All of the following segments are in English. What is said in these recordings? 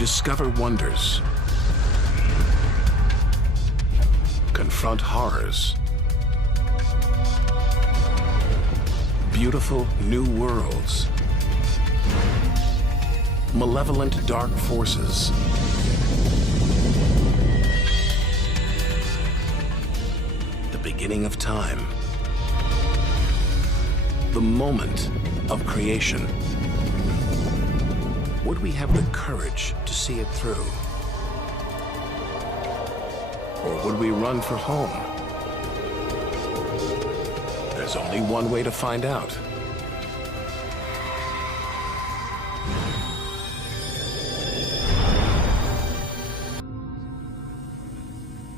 discover wonders, confront horrors, beautiful new worlds, malevolent dark forces, the beginning of time, the moment of creation. Would we have the courage to see it through? Or would we run for home? There's only one way to find out.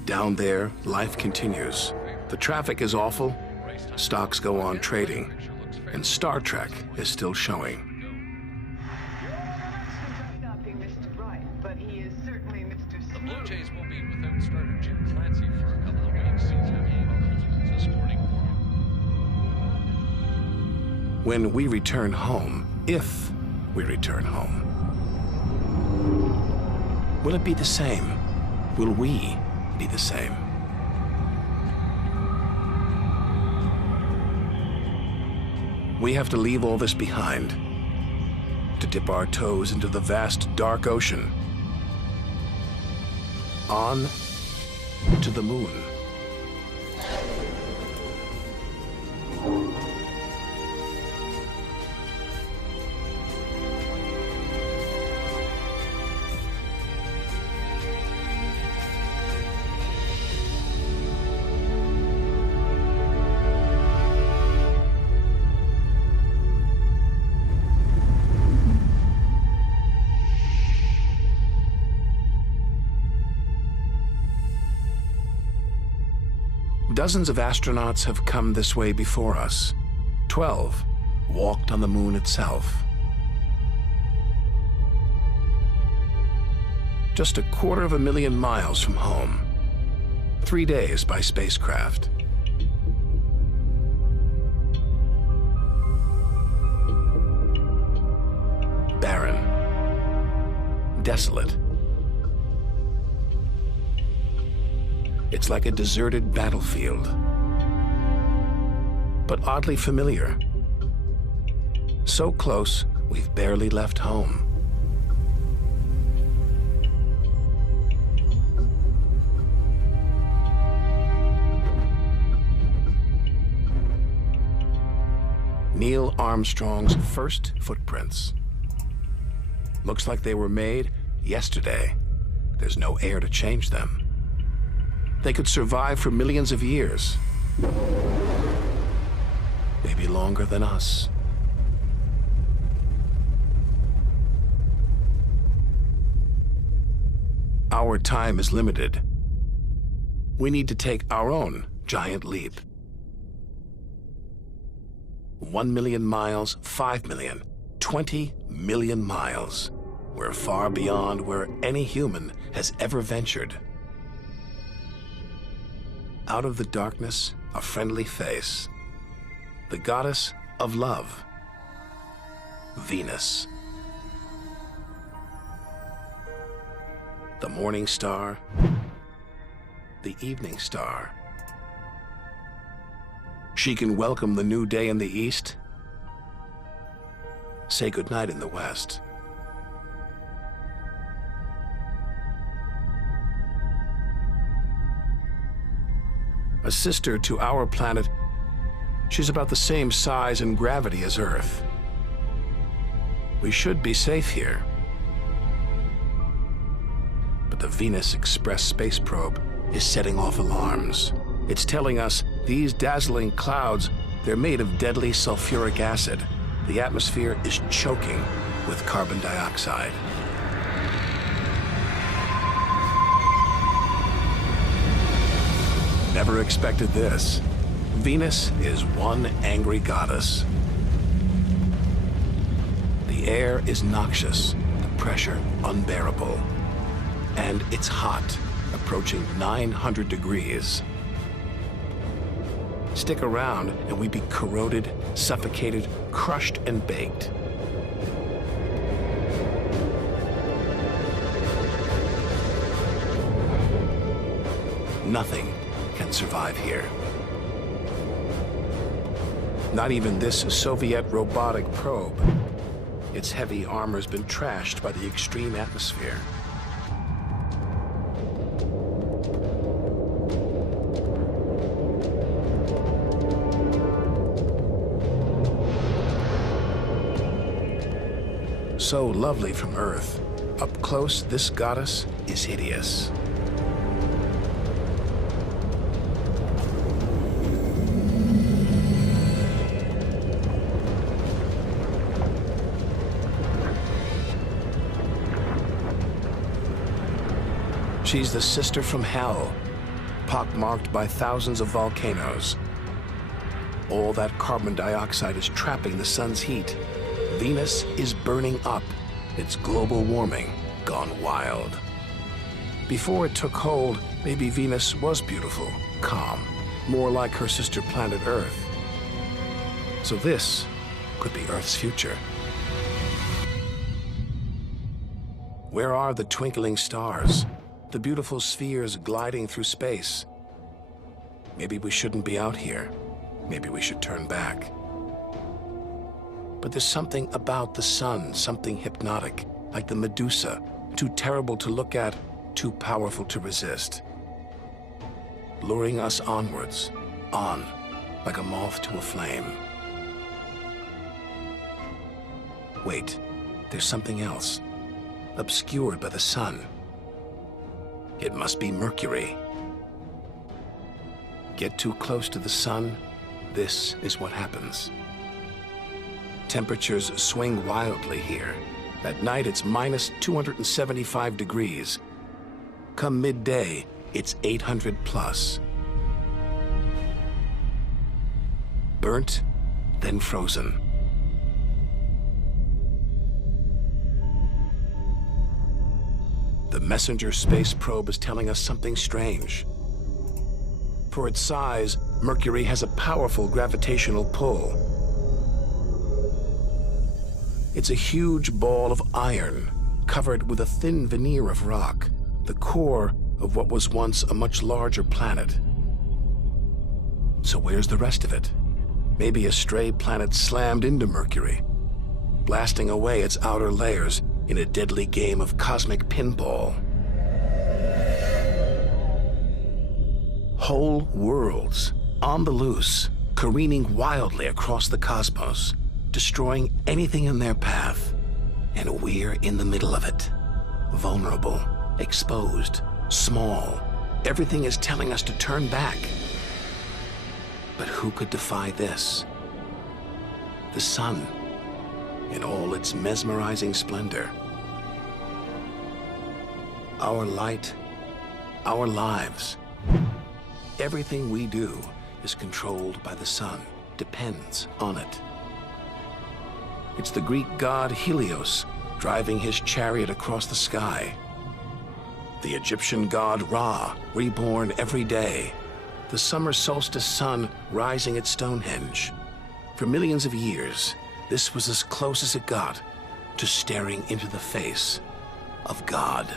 Down there, life continues. The traffic is awful, stocks go on trading, and Star Trek is still showing. When we return home, if we return home, will it be the same? Will we be the same? We have to leave all this behind, to dip our toes into the vast dark ocean, on to the moon. Dozens of astronauts have come this way before us. 12 walked on the moon itself. Just 250,000 miles from home. 3 days by spacecraft. Barren. Desolate. It's like a deserted battlefield, but oddly familiar. So close, we've barely left home. Neil Armstrong's first footprints. Looks like they were made yesterday. There's no air to change them. They could survive for millions of years. Maybe longer than us. Our time is limited. We need to take our own giant leap. 1 million miles, 5 million, 20 million miles. We're far beyond where any human has ever ventured. Out of the darkness, a friendly face. The goddess of love, Venus. The morning star, the evening star. She can welcome the new day in the east, say goodnight in the west. A sister to our planet, she's about the same size and gravity as Earth. We should be safe here. But the Venus Express space probe is setting off alarms. It's telling us these dazzling clouds, they're made of deadly sulfuric acid. The atmosphere is choking with carbon dioxide. Never expected this. Venus is one angry goddess. The air is noxious, the pressure unbearable. And it's hot, approaching 900 degrees. Stick around and we'd be corroded, suffocated, crushed and baked. Nothing can survive here. Not even this Soviet robotic probe. Its heavy armor's been trashed by the extreme atmosphere. So lovely from Earth. Up close, this goddess is hideous. She's the sister from hell, pockmarked by thousands of volcanoes. All that carbon dioxide is trapping the sun's heat. Venus is burning up. It's global warming gone wild. Before it took hold, maybe Venus was beautiful, calm, more like her sister planet Earth. So this could be Earth's future. Where are the twinkling stars? The beautiful spheres gliding through space? Maybe we shouldn't be out here. Maybe we should turn back. But there's something about the sun, something hypnotic, like the Medusa, too terrible to look at, too powerful to resist. Luring us onwards, on, like a moth to a flame. Wait, there's something else, obscured by the sun. It must be Mercury. Get too close to the sun, this is what happens. Temperatures swing wildly here. At night, it's minus 275 degrees. Come midday, it's 800 plus. Burnt, then frozen. The Messenger space probe is telling us something strange. For its size, Mercury has a powerful gravitational pull. It's a huge ball of iron, covered with a thin veneer of rock, the core of what was once a much larger planet. So where's the rest of it? Maybe a stray planet slammed into Mercury, blasting away its outer layers in a deadly game of cosmic pinball. Whole worlds, on the loose, careening wildly across the cosmos, destroying anything in their path. And we're in the middle of it. Vulnerable, exposed, small. Everything is telling us to turn back. But who could defy this? The sun, in all its mesmerizing splendor. Our light, our lives. Everything we do is controlled by the sun, depends on it. It's the Greek god Helios driving his chariot across the sky. The Egyptian god Ra, reborn every day. The summer solstice sun rising at Stonehenge. For millions of years, this was as close as it got to staring into the face of God.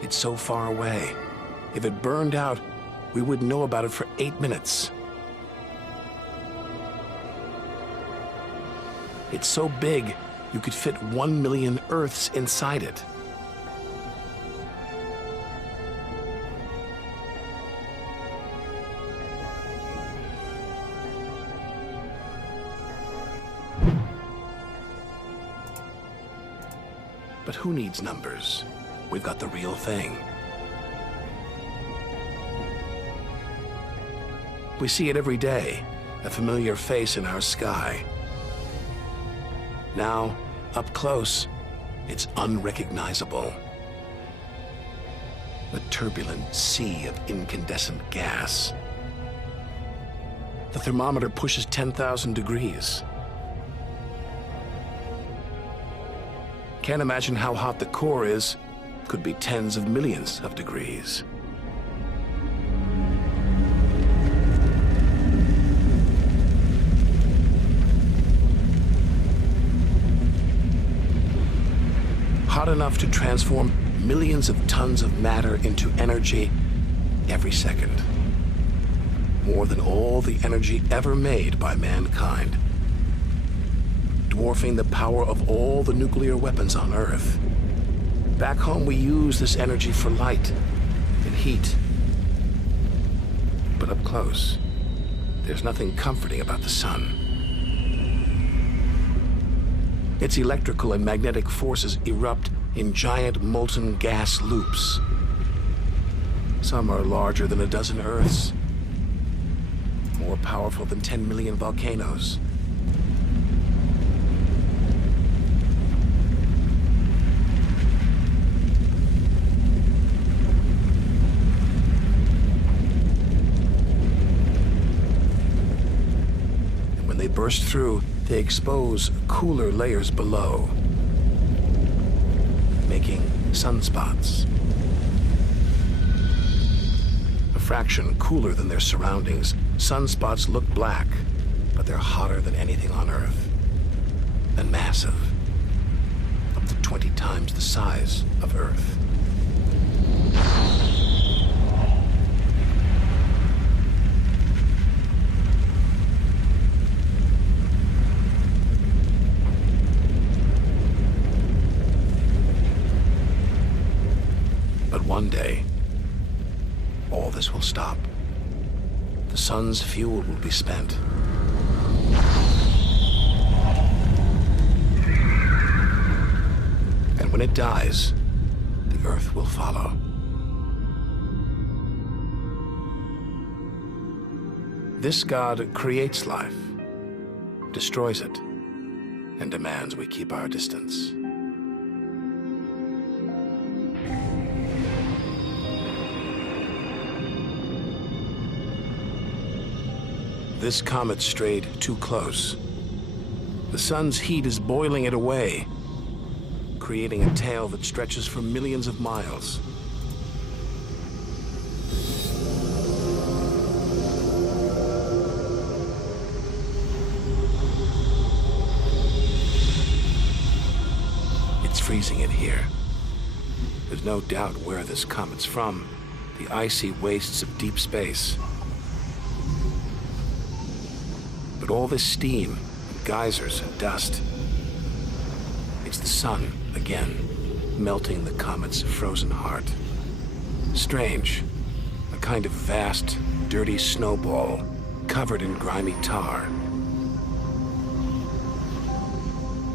It's so far away. If it burned out, we wouldn't know about it for 8 minutes. It's so big, you could fit 1 million Earths inside it. But who needs numbers? We've got the real thing. We see it every day, a familiar face in our sky. Now, up close, it's unrecognizable. A turbulent sea of incandescent gas. The thermometer pushes 10,000 degrees. Can't imagine how hot the core is. Could be tens of millions of degrees. hot enough to transform millions of tons of matter into energy every second. More than all the energy ever made by mankind, dwarfing the power of all the nuclear weapons on Earth. Back home, we use this energy for light and heat. But up close, there's nothing comforting about the sun. Its electrical and magnetic forces erupt in giant molten gas loops. Some are larger than a dozen Earths, more powerful than 10 million volcanoes. And when they burst through, they expose cooler layers below, making sunspots. A fraction cooler than their surroundings, sunspots look black, but they're hotter than anything on Earth, and massive, up to 20 times the size of Earth. But one day, all this will stop. The sun's fuel will be spent. And when it dies, the Earth will follow. This God creates life, destroys it, and demands we keep our distance. This comet strayed too close. The sun's heat is boiling it away, creating a tail that stretches for millions of miles. It's freezing it here. There's no doubt where this comet's from, the icy wastes of deep space. But all this steam, geysers and dust, it's the sun again, melting the comet's frozen heart. Strange, a kind of vast, dirty snowball covered in grimy tar.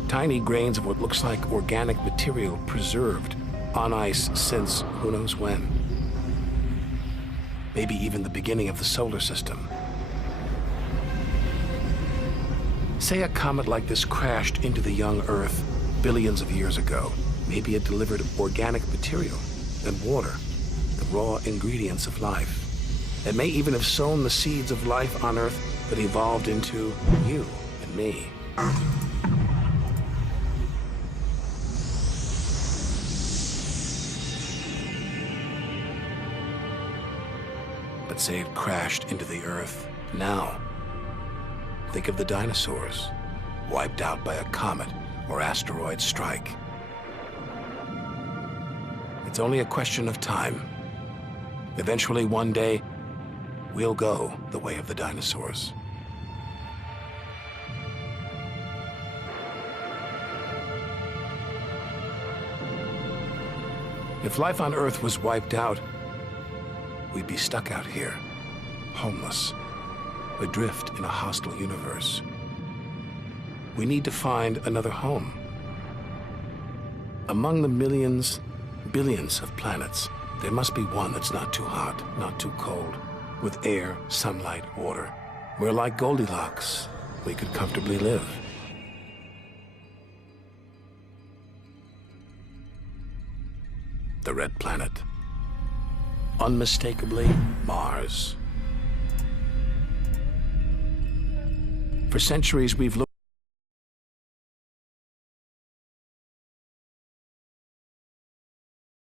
Tiny grains of what looks like organic material preserved on ice since who knows when. Maybe even the beginning of the solar system. Say a comet like this crashed into the young Earth billions of years ago. Maybe it delivered organic material and water, the raw ingredients of life. It may even have sown the seeds of life on Earth that evolved into you and me. But say it crashed into the Earth now. Think of the dinosaurs, wiped out by a comet or asteroid strike. It's only a question of time. Eventually, one day, we'll go the way of the dinosaurs. If life on Earth was wiped out, we'd be stuck out here, homeless, adrift in a hostile universe. We need to find another home. Among the millions, billions of planets, there must be one that's not too hot, not too cold, with air, sunlight, water. Where, like Goldilocks, we could comfortably live. The Red Planet. Unmistakably, Mars. For centuries, we've looked